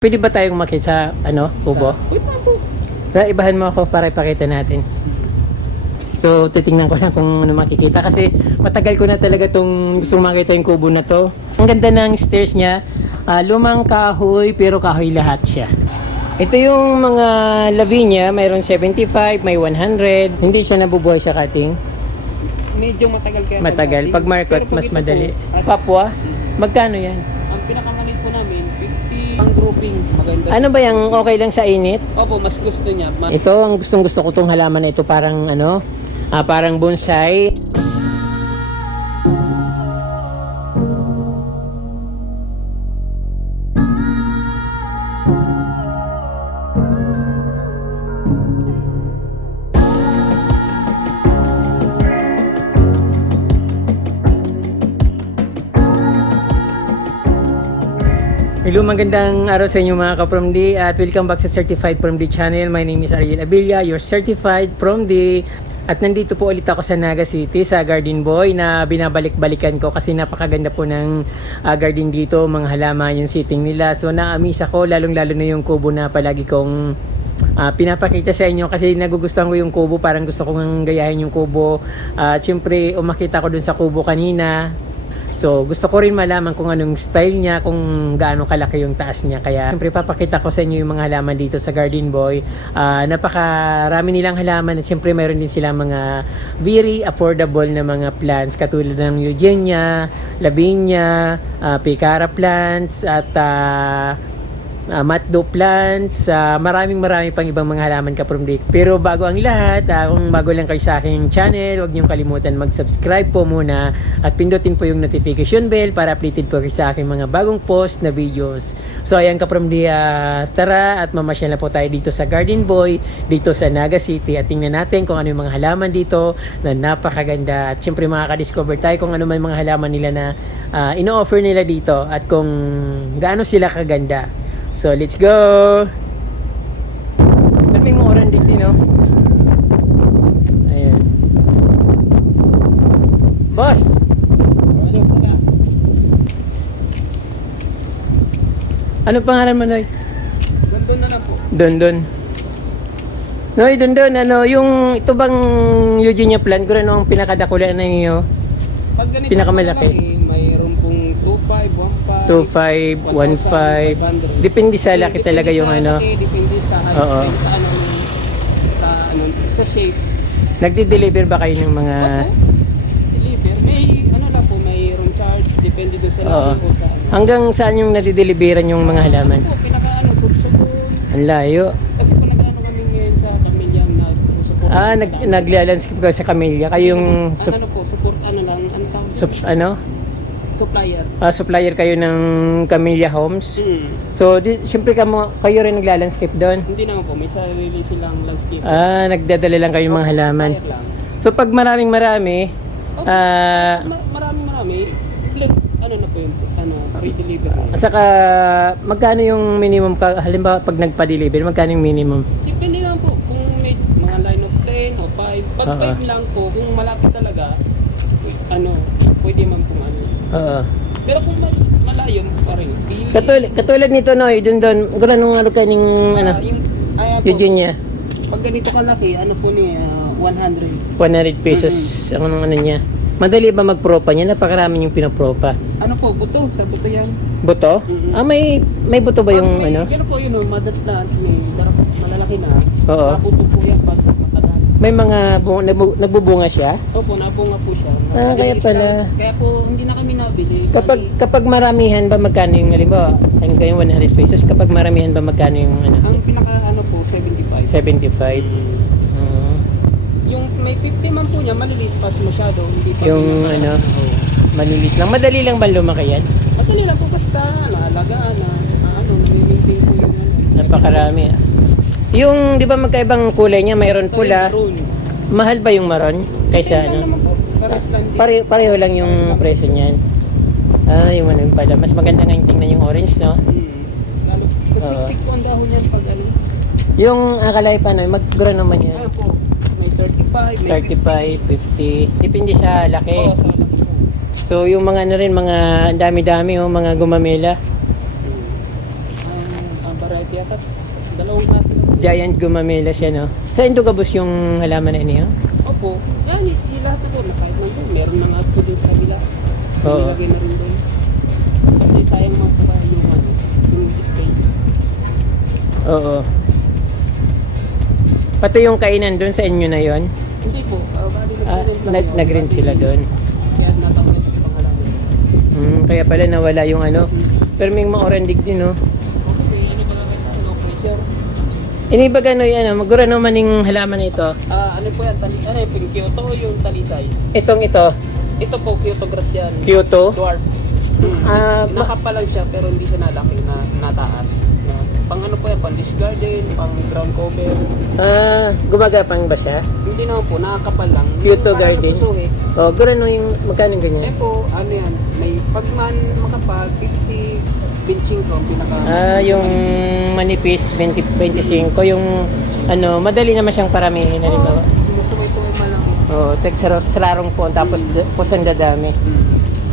Pwede ba tayong makita sa kubo? Wait pa po. Ibahan mo ako para ipakita natin. So, titingnan ko lang kung ano makikita kasi matagal ko na talaga itong gusto makita yung kubo na to. Ang ganda ng stairs niya. Lumang kahoy pero kahoy lahat siya. Ito yung mga labi niya. Mayroon 75, may 100. Hindi siya nabubuhay sa cutting. Medyo matagal kaya Matagal. Pag market, mas madali. Papua? Magkano yan? Ang pinakamalit po namin, 50 ang grouping. Maganda. Ano ba yung okay lang sa init? Opo, mas gusto niya. Ito, ang gustong gusto ko tong halaman na ito. Parang parang bonsai. Hello, magandang araw sa inyo mga ka-From D at welcome back sa Certified From D channel. My name is Ariel Abilia, your Certified From D. At nandito po ulit ako sa Naga City sa Garden Boy na binabalik-balikan ko kasi napakaganda po ng garden dito, mga halaman yung sitting nila. So na-amaze ako, lalong-lalo na yung kubo na palagi kong pinapakita sa inyo kasi nagugustuhan ko yung kubo, parang gusto kong gayahin yung kubo. At syempre umakita ko dun sa kubo kanina. So, gusto ko rin malaman kung anong style niya, kung gaano kalaki yung taas niya. Kaya, siyempre, papakita ko sa inyo yung mga halaman dito sa Garden Boy. Napakarami nilang halaman at siyempre, mayroon din silang mga very affordable na mga plants katulad ng Eugenia, Lavinia, Picara plants, at matdo plants, maraming pang ibang mga halaman ka-From D. Pero bago ang lahat, kung bago lang kayo sa aking channel, huwag niyong kalimutan mag-subscribe po muna at pindutin po yung notification bell para updated po kayo sa aking mga bagong post na videos. So ayan ka-From D, tara at mamasyal na po tayo dito sa Garden Boy, dito sa Naga City at tingnan natin kung ano yung mga halaman dito na napakaganda at syempre makaka-discover tayo kung ano may mga halaman nila na ino-offer nila dito at kung gaano sila kaganda. So, let's go! May mga oran dito, no? Ayan. Boss! Ano pangalan mo, Noy? Nandun na po. Dondon. Noy, Dondon, yung ito bang Eugenia plant ko rin ang pinakadakulan na niyo? Pag ganito Pinakamalaki. mayroon pong 2.5, 2.5, 1.5. Depende sa laki talaga yung Depende sa height, Oo. sa shape. Nagdi-deliver ba kayo ng mga... Opo. Deliver. May lang po, mayroon charge. Depende doon sa Oo. laki o sa Hanggang saan yung nadideliveran yung mga halaman? Po, Sursukon. Ang layo. Kasi po kami ngayon sa Camellia na susupport. Nagla-landscape ka sa Camellia. Kayong support tawag? Supplier. Supplier kayo ng Camellia Homes. So, siyempre kayo rin nagla-landscape doon. Hindi naman po, may sarili silang landscape. Nagdadala lang kayo ng mga halaman. Supplier lang. So, pag marami, Marami. Na po yung free delivery. saka, magkano yung minimum halimbawa, pag nagpa-deliver, magkano yung minimum? Depende lang po kung may mga line of 10 o 5. Pag 5 lang po, kung malapit talaga, pwede man po Pero kung malayo pa rin. Katulad nito, no, doon, gano'ng kaning, Eugenia. Pag ganito kalaki, po ni 100. 100 pesos ang niya. Madali ba magpropa niya? Napakarami yung pinapropa. Buto. Sa buto yan. Buto? May buto ba yung Yan po yun, mother plant ni malalaki na. Oo. Mabuto po yan pag matagal. May mga nagbubunga siya? Opo, nabunga po siya. Kaya pala. Kaya po, hindi na kami nabili. Kapag maramihan ba magkano yung halimbawa? Hanggang 100 pesos. Kapag maramihan ba magkano yung Ang pinaka po, 75. 75. Yung may 50 man po niya, maliliit pa masyado. Hindi pa Yung maliliit lang. Madali lang ba lumaki yan? Madali lang po basta alagaan nami-maintain po yung Napakarami. Yung, di ba magkaibang kulay niya? Mayroon pula. Mahal ba yung maroon? Kaysa pareho lang yung presyo niyan. Yung pala. Mas maganda nga yung tingnan yung orange, no? Siksik po ang dahon yan pag Yung akalay pa, mag-grow naman yan. po. May 35, 50. Depende sa laki. Oo, sa laki po. So yung mga mga dami-dami mga gumamela. variety yata. Dalawang klase lang. Giant gumamela siya, no? Sa Indogabos yung halaman na iniyo? Opo. Yan, lahat po. Kahit nandun, meron na nga po din sa kabila. Oo. Nilagay na rin doon. Kasi sayang mga yung ano, yung space. Oo. Pati yung kainan doon sa inyo na yon. Hindi po. Nag-rin sila doon. Kaya natapos sa pangalaman. Kaya pala nawala yung ano. Pero may maorandig din, no? Okay, ano ba naman ito? Low pressure. Iniba gano'n yan, magura naman yung halaman ito. Ano po yan? Ano yung Kyoto o yung talisay? Itong ito, Ito po, Kyoto grass yan. Kyoto. Dwarf. Nakapa lang siya pero hindi siya nalaki na nataas. Pang ano po yan, pang dish garden, pang ground cover. Gumagapang ba siya? Hindi naman po, nakakapal lang. Kyoto Yung parang garden? nasusuhi. Gura no yung magkano ganyan? Eh po, ano yan, may pagman makapal, 50, benching ko, pinaka... Yung manipis, 20-25, yung ano, madali naman siyang paramihin, halimbawa. Sumusumay-sumay man lang. Oo, sararong po, tapos pusan dadami.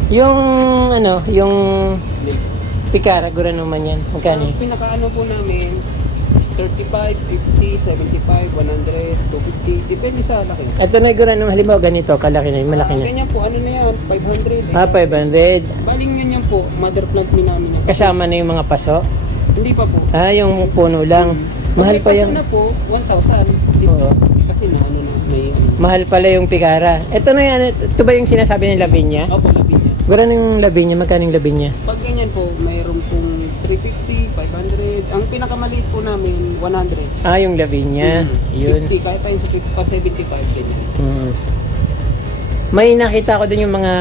Yung ano, yung pikara, gura naman yan. Magkano Ang yun? pinaka-ano po namin, 35, 50, 75, 100, 250, depende sa laki. Ito na gura naman, halimbawa ganito, kalaki na yun, malaki na. Ganyan po, ano na yan, 500. 500. Baling yan po, mother plant namin yan. Kasama na yung mga paso. Hindi pa po. Yung puno lang. Mahal pa yung... na po, 1,000. Di Oo. Kasi na ano na, may... Mahal pala yung pikara. Ito na yan, ito ba yung sinasabi ng labinya? Opo, labi niya. Gura ng labinya, magkano yung labinya? Pag ganyan po, mayroon pong 350, 500. Ang pinakamaliit po namin, 100. Yung labinya. Yun. 50, kahit tayo sa 50, 75, ganyan. May nakita ko dun yung mga,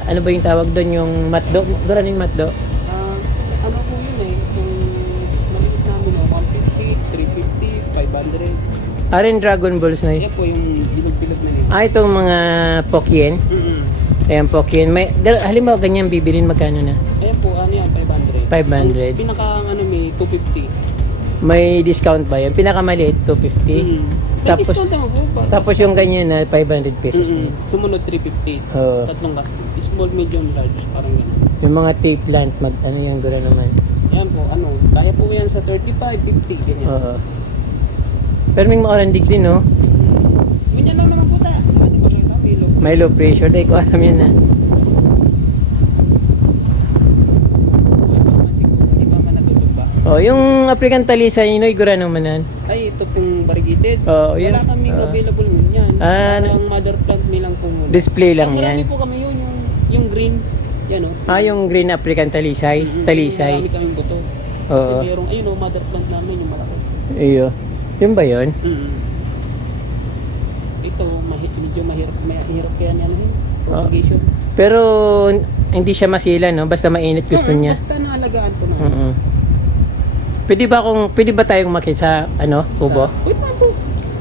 ano ba yung tawag dun, yung matdo. Gura ng matdo. Ano po yun yung maliit namin, 150, 350, 500. Rin Dragon Balls na yun. Yan po yung bilog-bilog na yun. Itong mga Pokien. Ayan, Pokien. Halimbawa, ganyan bibilin, magkano na? Ayan po, ano yan, 500. 500. Ang pinaka, ano, may 250. May discount ba yan? Pinakamaliit, 250. Tapos, discount naman po. tapos yung ganyan na 500 pesos. Sumunod 350. Oo. Tatlong gas. Small, medium, large. Parang gano'n. Yung mga tape plant, ano yung gura naman. Ayan po, ano, kaya po yan sa 35, 50, ganyan. Oo. Pero may maorandig din, no? Ganyan lang naman po ta. Ano ba rin pilo? May low pressure. Dahil ko alam yan na. Hindi pa man natulog ba? Yung African Talisay, Inoy, gura naman yan. Ay, ito pong variegated. Oo, yun. Wala kaming available ngun yan. Ang mother plant nilang po muna. Display lang Marami yan. po kami yun, yung green. Yan o. Yung green African Talisay. Talisay. Marami kaming buto. Oo. Kasi mayroong, ayun o, mother plant namin yung malaki. Iyo. Yun ba yun? Ito, medyo mahirap kaya niya ano yun. Propagation. Pero hindi siya masila, no? Basta mainit gusto niya. Basta naalagaan po namin. Pwede ba tayong makita sa ano, kubo? Uy, pa po.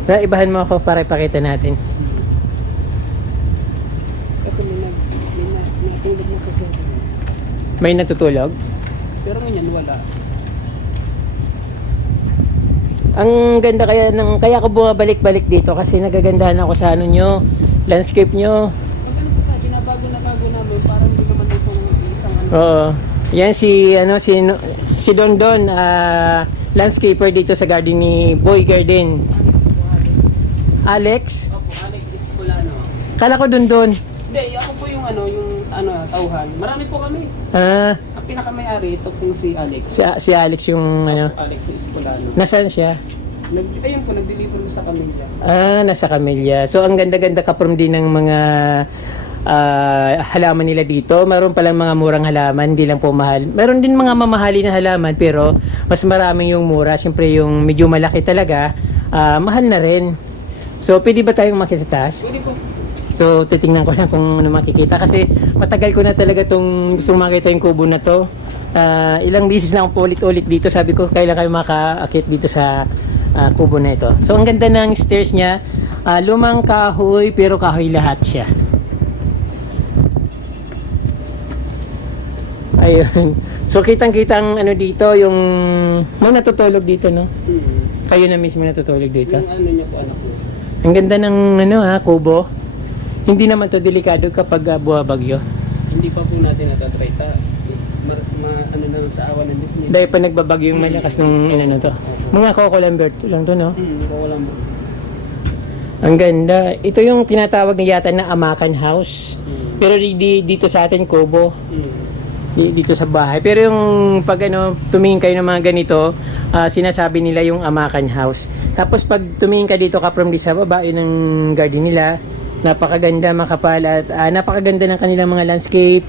Ibahan mo ako para ipakita natin. Kasi may natulog na po. May natutulog? Pero ngayon wala. Ang ganda kaya ako bumabalik-balik dito kasi nagagandahan ako sa ano nyo, landscape nyo. Pag ano po tayo, binabago namin, parang hindi naman itong isang ano. Oo. Yan si Don Don, landscaper dito sa garden ni Boy Garden. Alex? Opo, Alex Escolano. Kala ko Don Don. Hindi, ako po yung tauhan. Marami po kami. Ang pinakamayari, ito pong si Alex. Si Alex yung ano. Alex Escolano. Nasaan siya? Ayun po, nag-deliver sa Camilla. Nasa Camellia. So ang ganda-ganda ka-from din ng mga halaman nila dito. Meron palang mga murang halaman, hindi lang po mahal. Meron din mga mamahali na halaman pero mas marami yung mura. Siyempre yung medyo malaki talaga, mahal na rin. So pwede ba tayong makita sa taas? Pwede po. So titingnan ko lang kung ano makikita kasi matagal ko na talaga itong gusto makita yung kubo na to. Ilang beses na akong ulit-ulit dito. Sabi ko kailan kayo makaakit dito sa kubo na ito. So ang ganda ng stairs niya. Lumang kahoy pero kahoy lahat siya. Ayun. So kitang-kitang ano dito yung may natutulog dito, no? Kayo na mismo natutulog dito. Yung ano niya po, anak ko. Ang ganda ng kubo. Hindi naman to delikado kapag buwabagyo. Hindi pa po natin natatrita. ano na lang sa awa ng Disney. Dahil pa nagbabagyo yung malakas nung inano to. Mga Coco Lambert lang to, no? Wala mo. Ang ganda. Ito yung tinatawag na yata na Amakan House. Pero dito sa atin, Kubo. Dito sa bahay. Pero yung pag ano, tumingin kayo ng mga ganito, sinasabi nila yung Amakan House. Tapos pag tumingin ka dito ka from sa baba, yun ang garden nila. Napakaganda, makapal at napakaganda ng kanilang mga landscape.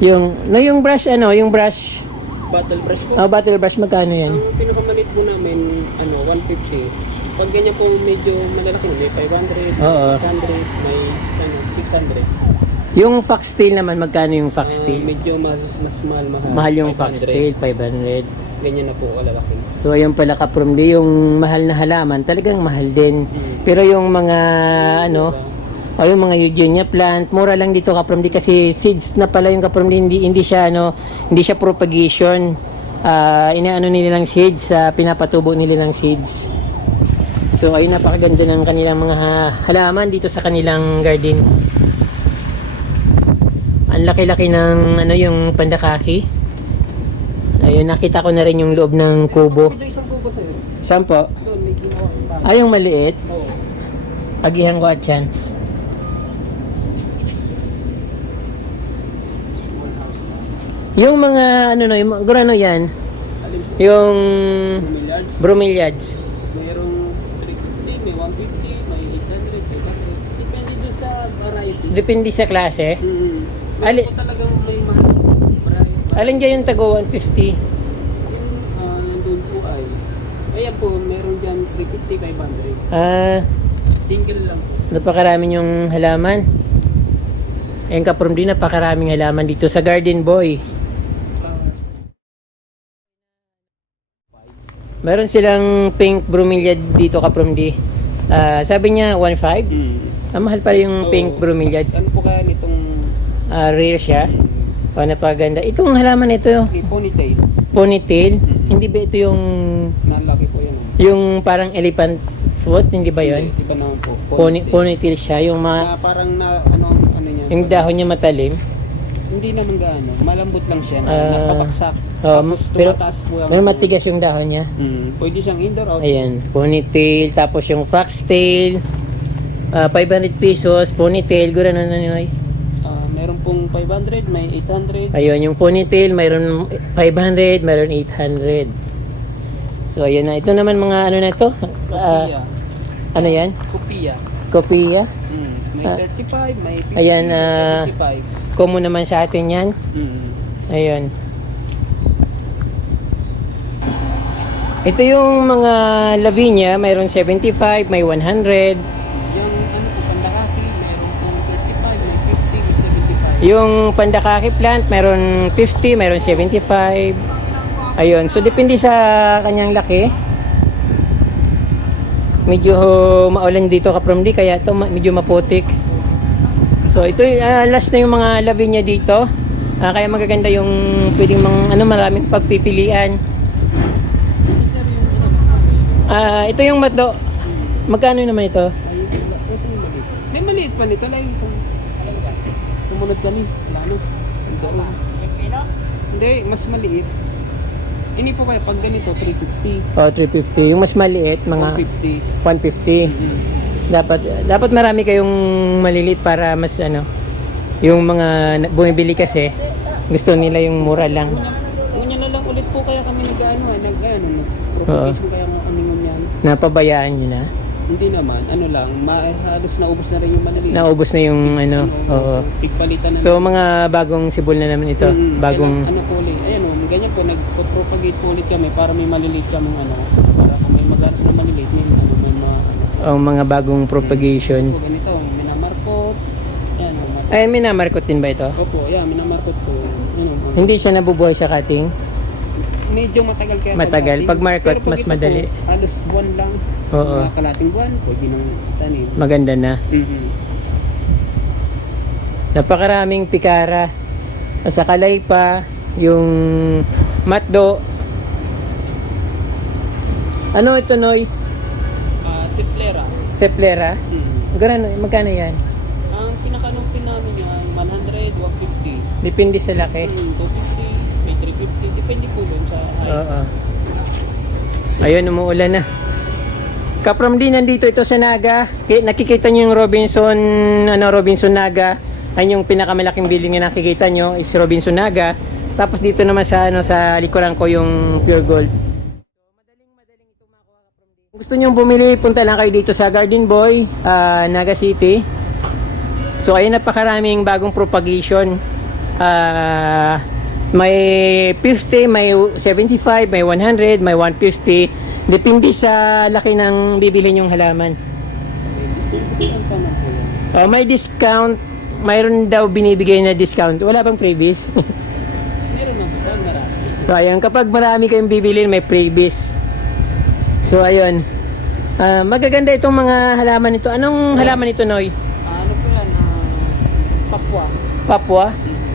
Yung brush, yung brush. Battle brush po. Battle brush, magkano yan? Ang pinakamalit po namin, 150. Pag ganyan po medyo malalaki na, may 500, Oo. 600, may 600. Yung foxtail naman, magkano yung foxtail? Medyo mas mahal. Mahal yung 500. foxtail, 500. Ganyan na po kalalaki. So ayun pala kapromdi, yung mahal na halaman talagang mahal din. Pero yung mga yung mga eugenia plant, mura lang dito kapromdi kasi seeds na pala yung kapromdi, hindi siya hindi siya propagation. Inaano nila ng seeds, pinapatubo nila ng seeds. So ayun, napakaganda ng kanilang mga halaman dito sa kanilang garden. Ang laki-laki ng yung pandakaki. Ayun, nakita ko na rin yung loob ng kubo. Ito isang kubo sa'yo. Saan po? Doon, may ginawa yung bahay. Yung maliit. Oo. Agihan ko at yan. Yung mga yung gurano yan. Alin po? Yung Milliards. bromeliads. Mayroong 350, may 150, may 800, 500. Depende doon sa variety. Depende sa klase. Meron po talagang may mahal variety. Alin dyan yung tago 150? Nandun po ay. Ayan po, meron dyan 350, 500. Single lang po. Napakarami yung halaman. Ayun kapromdi, napakaraming halaman dito sa Garden Boy. Meron silang pink bromeliad dito kapromdi. Sabi niya 1.5. Mahal pala yung pink bromeliads. Ano po kaya nitong Rare siya. Napaganda. Itong halaman ito, ponytail? ponytail. Hindi ba ito yung Nalaki po yan. yung parang elephant foot? Hindi ba yun? Iba naman po. Ponytail siya. Yung Parang ano niya. yung dahon niya matalim. Hindi naman gaano. Malambot lang siya. Ah, Napapaksak. pero tumataas po ang... may matigas yung dahon niya. Pwede siyang indoor, outdoor. Ayan, ponytail. Tapos yung foxtail. 500 pesos. Ponytail. Gura na nanoy. Meron pong 500, may 800. Ayun, yung ponytail. Mayroon 500. Mayroon 800. So, ayun na. Ito naman mga ano na ito. Kopia. Ano yan? Kopia. Kopia. May 35, may 50, Ayan, 75. common naman sa atin yan. Ayun. Ito yung mga lavinia, mayroon 75, may 100. Yung ano po, pandakaki, meron pong 35, may 50, may 75. Yung pandakaki plant, mayroon 50, mayroon 75. Ayun, so depende sa kanyang laki. Medyo maulan dito kapromdi, kaya ito medyo maputik. So ito last na yung mga lavinia dito. Kaya magaganda yung pwedeng maraming pagpipilian. Ito yung matdo. Magkano naman ito? May maliit pa nito lang. Tumunod kami. Lalo. Hindi, mas maliit. Ini po kaya pag ganito, 350. 350. Yung mas maliit, mga 150. Dapat marami kayong maliliit para mas yung mga bumibili kasi gusto nila yung mura lang. Ganyan na lang ulit po kaya kami propagation kaya mo aningon yan. Napabayaan nyo na? Hindi naman, halos naubos na rin yung maliliit. Naubos na yung oo. Tigpalitan na. So mga bagong sibol na naman ito. Bagong po ulit. Ayan ganyan po, nagpo-propagate po ulit kami para may maliliit kami para kung may maghanap na maliliit, may mga bagong propagation. Po, ganito, minamarkot. Ay, minamarkot din ba ito? Opo, minamarkot po. Hindi siya nabubuhay sa cutting? Medyo matagal kaya matagal. Pag market, mas madali. Po, halos buwan lang. Oo. Mga kalating buwan, pwede nang tanim. Maganda na. Napakaraming pikara. Sa kalay pa, yung matdo. Ano ito, Noy? Siflera. Seplera? Magkano yan? Ang pinakanumpin namin yan, 100, 150. Depende sa laki. 250, may 350, 150. Depende po doon sa height. Oo. Ayun, umuulan na. Kaprom din, nandito ito sa Naga. Nakikita nyo yung Robinson Naga. Ayun yung pinakamalaking building na nakikita nyo is Robinson Naga. Tapos dito naman sa likuran ko yung Pure Gold. Madaling ito makuha, Kaprom din. Kung gusto nyo bumili, punta lang kayo dito sa Garden Boy, Naga City. So ayun, napakaraming bagong propagation. May 50, may 75, may 100, may 150. Depende sa laki ng bibilhin yung halaman. Saan pa man po yan? May discount. Mayroon daw binibigay na discount. Wala bang freebies? Meron na po ba? Marami. So ayun, kapag marami kayong bibilhin, may freebies. So ayun. Magaganda itong mga halaman nito. Anong halaman ito, Noy? Ano po yan? Papua. Papua?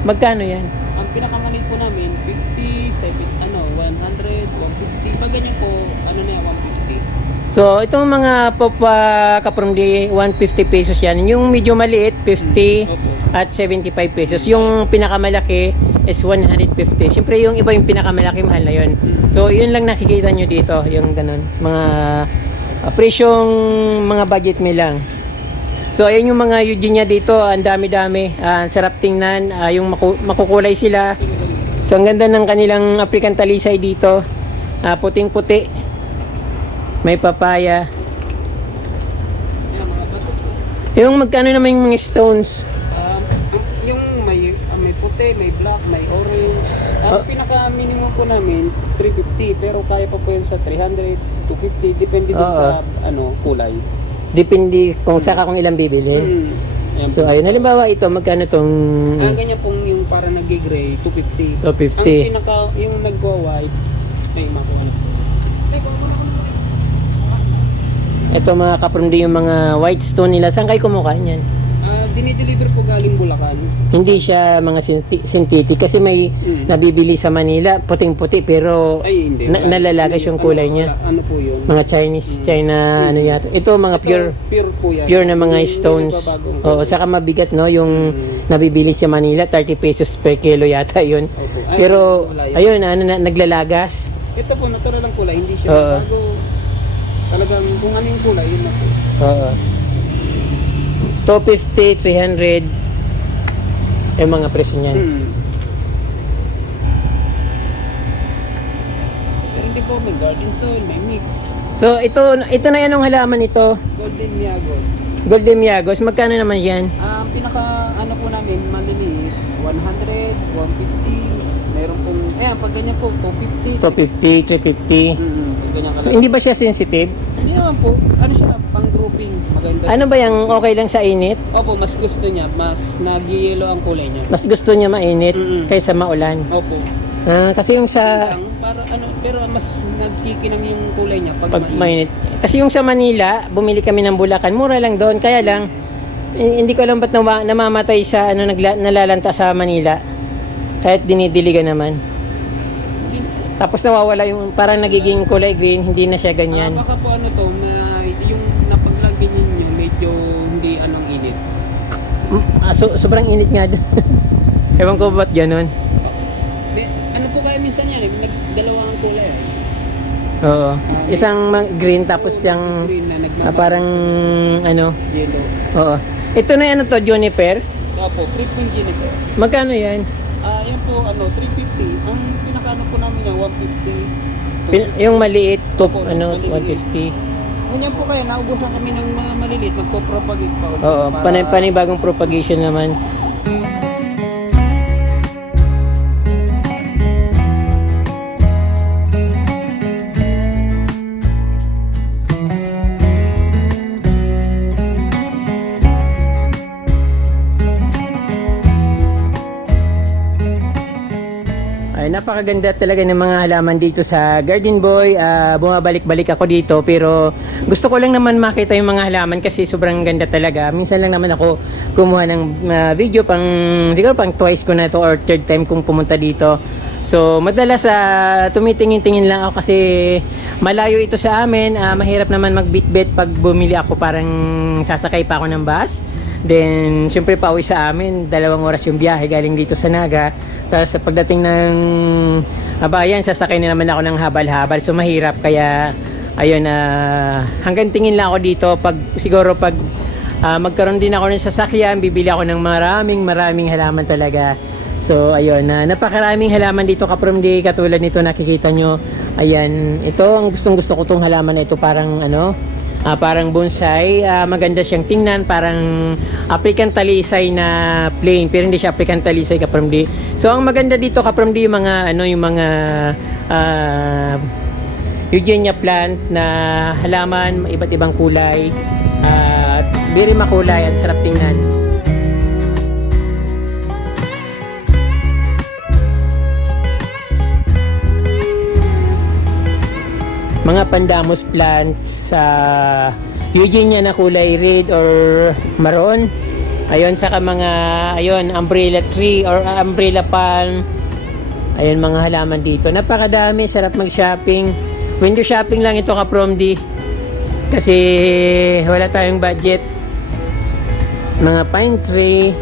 Magkano yan? Ang pinakamaliit po namin, 50, 100, 150. Pag ganyan po, ano na yan, 150. So, itong mga Papua Kaprom di 150 pesos yan. Yung medyo maliit, 50 Opo. at 75 pesos. Yung pinakamalaki is 150. Siyempre, yung iba yung pinakamalaki, mahal na yun. So, yun lang nakikita nyo dito, yung ganun. Mga presyong mga budget meal lang. So, ayun yung mga Eugenia dito. Ang dami-dami. Sarap tingnan. Yung makukulay sila. So, ang ganda ng kanilang African talisay dito. Puting-puti. May papaya. Ayan, mga bato po. Yung magkano naman yung mga stones? Yung may puti, may black, may orange. Ang pinaka-minimum po namin, 350. Pero kaya pa po yun sa 300, 250. Depende din sa kulay. Depende kung ilang bibili. Ayan So, po. ayun. Halimbawa ito, magkano tong Ganyan pong yung para nag-gray, 250. 250? Yung nagwa-white, ay makuha na. Ay, kuha mo na. Ito mga Kaprom di yung mga white stone nila. Saan kayo kumuha niyan? Dinideliver po galing Bulacan. Hindi siya mga synthetic kasi may nabibili sa Manila, puting-puti pero Ay, hindi. nalalagas yung kulay niya. Ano po yun? Mga Chinese, China, ano yata. Ito mga pure Pure po yan. pure na mga Hindi stones. nagbabagong Oo, saka mabigat no, yung nabibili sa Manila, 30 pesos per kilo yata yun. Opo. Pero wala yun. ayun, naglalagas. Ito po, natural lang kulay. Hindi siya Oo. bago. Talagang kung ano yung kulay, yun na po. Oo. 250, 300 yung mga presyo niyan. Pero hindi po, may garden soil, may mix. So ito na yan ang halaman ito. Golden Miago. Golden Miagos, magkano naman yan? Pinaka ano po namin, maliliit, 100, 150. Meron pong, pag ganyan po, 250. 250, 350. Pag ganyan So hindi ba siya sensitive? Hindi naman po, ano siya, pang grouping, maganda. Ano ba yung okay lang sa init? Opo, mas gusto niya, mas nag-yellow ang kulay niya. Mas gusto niya mainit Mm-mm. kaysa maulan. Opo. Kasi yung sa Lang, para pero mas nagkikinang yung kulay niya pag, pag mainit. Kasi yung sa Manila, bumili kami ng Bulacan, mura lang doon. Kaya lang, hindi ko alam ba't namamatay sa nalalanta sa Manila. Kahit dinidiligan naman. Tapos nawawala yung parang nagiging kulay green, hindi na siya ganyan. Baka po ano to, na yung napaglagay ninyo, medyo hindi anong init. Sobrang init nga doon. Ewan ko ba't ganun. Ano po kaya minsan yan, nagdalawang kulay eh. Oo. Isang green tapos yung Green na parang ano. yellow. Oo. Ito na ano to, juniper. Opo, Creeping Juniper. Magkano yan? Yan po, 350. Ang pinakaano po namin na 150. Yung maliit, Opo, maliliit. 150. Ganyan po kaya, naubusan kami ng mga maliliit, nagpo-propagate pa. Oo, panibagong propagation naman. Napakaganda talaga ng mga halaman dito sa Garden Boy. Bumabalik-balik ako dito pero gusto ko lang naman makita yung mga halaman kasi sobrang ganda talaga. Minsan lang naman ako kumuha ng video siguro pang twice ko na to or third time kong pumunta dito. So madalas tumitingin-tingin lang ako kasi malayo ito sa amin. Mahirap naman magbitbit pag bumili ako, parang sasakay pa ako ng bus. Then, syempre pauwi sa amin, 2 oras yung biyahe galing dito sa Naga. Tapos sa pagdating ng Abayan, sasakay na naman ako ng habal-habal. So mahirap, kaya ayun, hanggang tingin lang ako dito. Siguro pag magkaroon din ako ng sasakyan, bibili ako ng maraming halaman talaga. So ayun, napakaraming halaman dito Kapromdi, katulad nito nakikita nyo. Ayan, ito ang gustong-gusto ko tong halaman na ito, parang parang bonsai. Maganda siyang tingnan, parang African talisay na plain, pero hindi siya African talisay Kapromdi. So ang maganda dito Kapromdi, yung mga eugenia plant na halaman, iba't ibang kulay, at very makulay at sarap tingnan. Mga pandanus plants sa eugenia na kulay red or maroon. Ayun, saka mga umbrella tree or umbrella palm. Ayun, mga halaman dito. Napakadami, sarap mag-shopping. Window shopping lang ito Kapromdi. Kasi wala tayong budget. Mga pine tree.